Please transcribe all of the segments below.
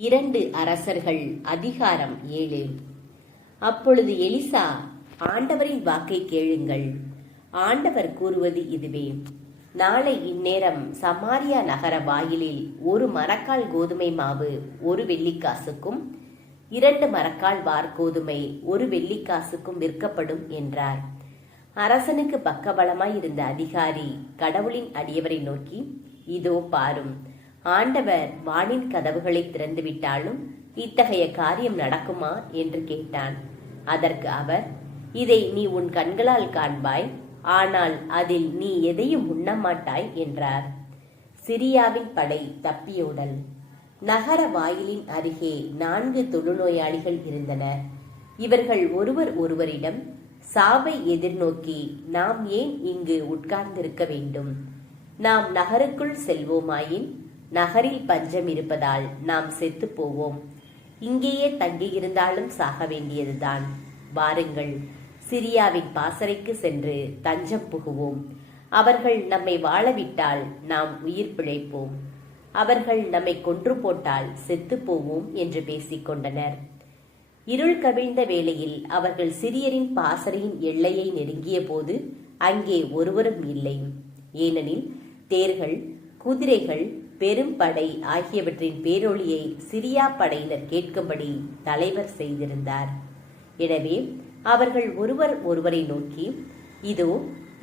2 அரசர்கள் அதிகாரம் 7. அப்பொழுது எலிசா, ஆண்டவரின் வாக்கை கேளுங்கள். ஆண்டவர் கூறுவது இதுவே: நாளை இந்நேரம் சமாரியா நகர வாயிலில் 1 மரக்கால் கோதுமை மாவு 1 வெள்ளிக்காசுக்கும் 2 மரக்கால் வார்கோதுமை 1 வெள்ளிக்காசுக்கும் விற்கப்படும் என்றார். அரசனுக்கு பக்கபலமாய் இருந்த அதிகாரி கடவுளின் அடியவரை நோக்கி, இதோ பாரும், ஆண்டவர் வானின் கதவுகளை திறந்துவிட்டாலும் இத்தகைய காரியம் நடக்குமா என்று கேட்டான். அதற்கு அவர், இதை நீ உன் கண்களால் காண்பாய், ஆனால் அதில் நீ எதையும் உண்ணமாட்டாய் என்றார். சிரியாவின் படை தப்பியோடல். நகர வாயிலின் அருகே 4 தொழுநோயாளிகள் இருந்தனர். இவர்கள் ஒருவர் ஒருவரிடம், சாவை எதிர்நோக்கி நாம் ஏன் இங்கு உட்கார்ந்திருக்க வேண்டும்? நாம் நகருக்குள் செல்வோமாயின் நகரில் பஞ்சம் இருப்பதால் நாம் செத்து போவோம். இங்கேயே தங்கியிருந்தாலும் சாக வேண்டியதுதான். வாருங்கள், சிரியாவின் பாசறைக்கு சென்று தஞ்சம் புகுவோம். அவர்கள் நம்மை வாழவிட்டால் நாம் உயிர் பிழைப்போம், அவர்கள் நம்மை கொன்று போட்டால் செத்து போவோம் என்று பேசிக்கொண்டனர். இருள் கவிழ்ந்த வேளையில் அவர்கள் சிரியரின் பாசறையின் எல்லையை நெருங்கிய போது அங்கே ஒருவரும் இல்லை. ஏனெனில் தேர்கள், குதிரைகள், பெரும் படை ஆகியவற்றின் பேரொளியை சிரியா படையினர் கேட்கும்படி தலைவர் செய்திருந்தார். எனவே அவர்கள் ஒருவர் ஒருவரை நோக்கி, இதோ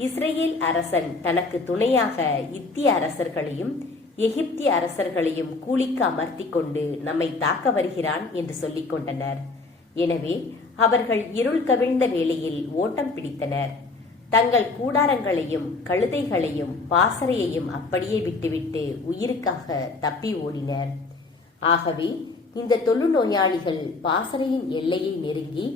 இஸ்ரேல் அரசன் தனக்கு துணையாக இத்திய அரசர்களையும் எகிப்திய அரசர்களையும் கூலிக்கு அமர்த்தி கொண்டு நம்மை தாக்க வருகிறான் என்று சொல்லிக் கொண்டனர். எனவே அவர்கள் இருள் கவிழ்ந்த வேளையில் ஓட்டம் பிடித்தனர். தங்கள் கூடாரங்களையும் கழுதைகளையும் பாசறையையும் அப்படியே விட்டுவிட்டு உயிருக்காக தப்பி ஓடினர். ஆகவே இந்த தொழுநோயாளிகள் பாசறையின் எல்லையை நெருங்கி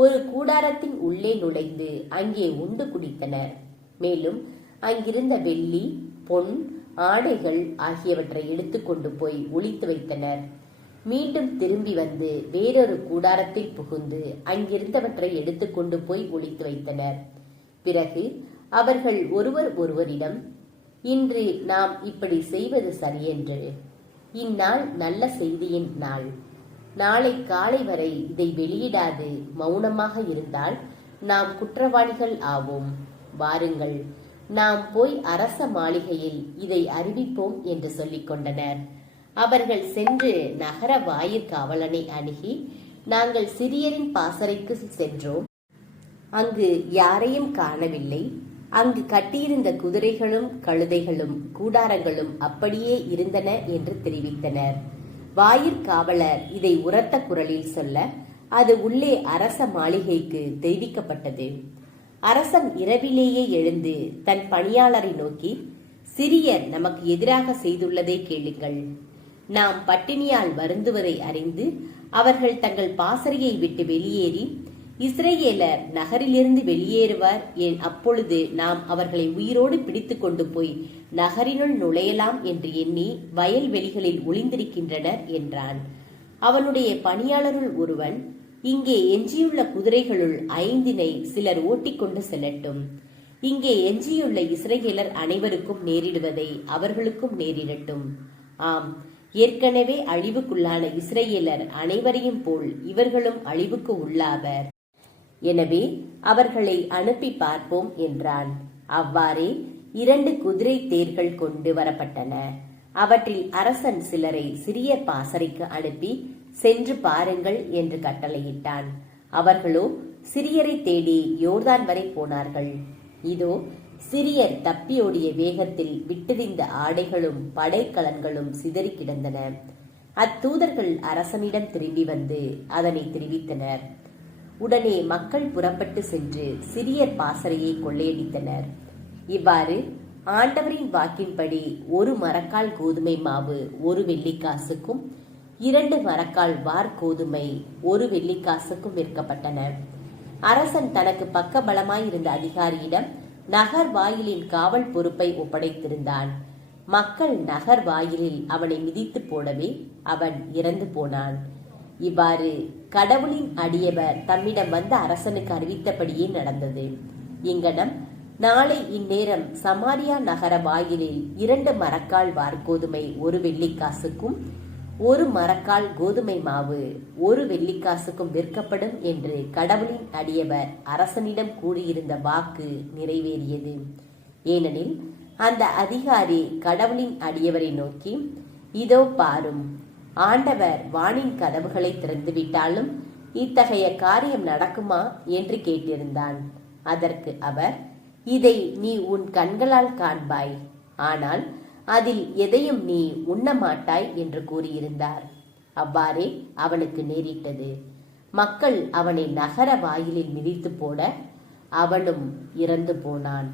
ஒரு கூடாரத்தின் உள்ளே நுழைந்து அங்கே உண்டு குடித்தனர். மேலும் அங்கிருந்த வெள்ளி, பொன், ஆடைகள் ஆகியவற்றை எடுத்துக்கொண்டு போய் ஒளித்து வைத்தனர். மீண்டும் திரும்பி வந்து வேறொரு கூடாரத்தில் புகுந்து அங்கிருந்தவற்றை எடுத்துக்கொண்டு போய் ஒளித்து வைத்தனர். பிறகு அவர்கள் ஒருவர் ஒருவரிடம், இன்று நாம் இப்படி செய்வது சரியென்று. இந்நாள் நல்ல செய்தியின் நாள். நாளை காலை வரை இதை வெளியிடாது மௌனமாக இருந்தால் நாம் குற்றவாளிகள் ஆவோம். வாருங்கள், நாம் போய் அரச மாளிகையில் இதை அறிவிப்போம் என்று சொல்லிக் கொண்டனர். அவர்கள் சென்று நகர வாயிற்காவலனை அணுகி, நாங்கள் சிரியரின் பாசறைக்கு சென்றோம், அங்கு யாரையும் காணவில்லை. அங்கு கட்டியிருந்த குதிரைகளும் கழுதைகளும் கூடாரங்களும் அப்படியே இருந்தன என்று தெரிவித்தனர். வாயிற்காவலர் இதை உரத்த குரலில் சொல்ல அது உள்ளே அரச மாளிகைக்கு தெரிவிக்கப்பட்டது. அரசன் இரவிலேயே எழுந்து தன் பணியாளரை நோக்கி, சிரியர் நமக்கு எதிராக செய்துள்ளதை கேளுங்கள். நாம் பட்டினியால் வருந்துவதை அறிந்து அவர்கள் தங்கள் பாசறையை விட்டு வெளியேறி இஸ்ரேலர் நகரிலிருந்து வெளியேறுவர். அப்பொழுது நாம் அவர்களை உயிரோடு பிடித்து கொண்டு போய் நகரினுள் நுழையலாம் என்று எண்ணி வயல்வெளிகளில் ஒளிந்திருக்கின்றனர் என்றான். அவனுடைய பணியாளருள் ஒருவன், இங்கே எஞ்சியுள்ள குதிரைகளுள் 5 சிலர் ஓட்டிக்கொண்டு செல்லட்டும். இங்கே எஞ்சியுள்ள இஸ்ரேலர் அனைவருக்கும் நேரிடுவதை அவர்களுக்கும் நேரிடட்டும். ஆம், ஏற்கனவே அழிவுக்குள்ளான இஸ்ரேலர் அனைவரையும் போல் இவர்களும் அழிவுக்கு உள்ளாவர். எனவே அவர்களை அனுப்பி பார்ப்போம் என்றான். அவ்வாறே 2 குதிரை தேர்கள் கொண்டு வரப்பட்டன. அவற்றில் அரசன் சிலரை சிரியர் பாசறைக்கு அனுப்பி, சென்று பாருங்கள் என்று கட்டளையிட்டான். அவர்களோ சிரியரை தேடி யோர்தான் வரை போனார்கள். இதோ சிரியர் தப்பியோடிய வேகத்தில் விட்டெறிந்த ஆடைகளும் படைக்கலன்களும் சிதறி கிடந்தன. அத்தூதர்கள் அரசனிடம் திரும்பி வந்து அதனை தெரிவித்தனர். உடனே மக்கள் புறப்பட்டு சென்று சிரியர் பாசறையை கொள்ளையடித்தனர். இவ்வாறு ஆண்டவரின் வாக்கின்படி 1 மரக்கால் கோதுமை மாவு 1 வெள்ளிக்காசுக்கும் 2 மரக்கால் வார்கோதுமை 1 வெள்ளிக்காசுக்கும் விற்கப்பட்டன. அரசன் தனக்கு பக்க பலமாயிருந்த அதிகாரியிடம் நகர் வாயிலின் காவல் பொறுப்பை ஒப்படைத்திருந்தான். மக்கள் நகர் வாயிலில் அவனை மிதித்து போடவே அவன் இறந்து போனான். இவ்வாறு கடவுளின் அடியவர் தம்மிடம் வந்த அரசனுக்கு அறிவித்தபடியே நடந்தது. இங்கனம் நாளை இந்நேரம் சமாரியா நகர வாயிலில் 2 மரக்கால் வார்கோதுமை 1 வெள்ளிக்காசுக்கும் ஒரு மரக்கால் கோதுமை மாவு 1 வெள்ளிக்காசுக்கும் விற்கப்படும் என்று கடவுளின் அடியவர் அரசனிடம் கூறியிருந்த வாக்கு நிறைவேறியது. ஏனெனில் அந்த அதிகாரி கடவுளின் அடியவரை நோக்கி, இதோ பாரும், ஆண்டவர் வானின் கதவுகளை திறந்துவிட்டாலும் இத்தகைய காரியம் நடக்குமா என்று கேட்டிருந்தான். அதற்கு அவர், இதை நீ உன் கண்களால் காண்பாய், ஆனால் அதில் எதையும் நீ உண்ணமாட்டாய் என்று கூறியிருந்தார். அவ்வாறே அவனுக்கு நேரிட்டது. மக்கள் அவனை நகர வாயிலில் மிதித்து போட அவனும் இறந்து போனான்.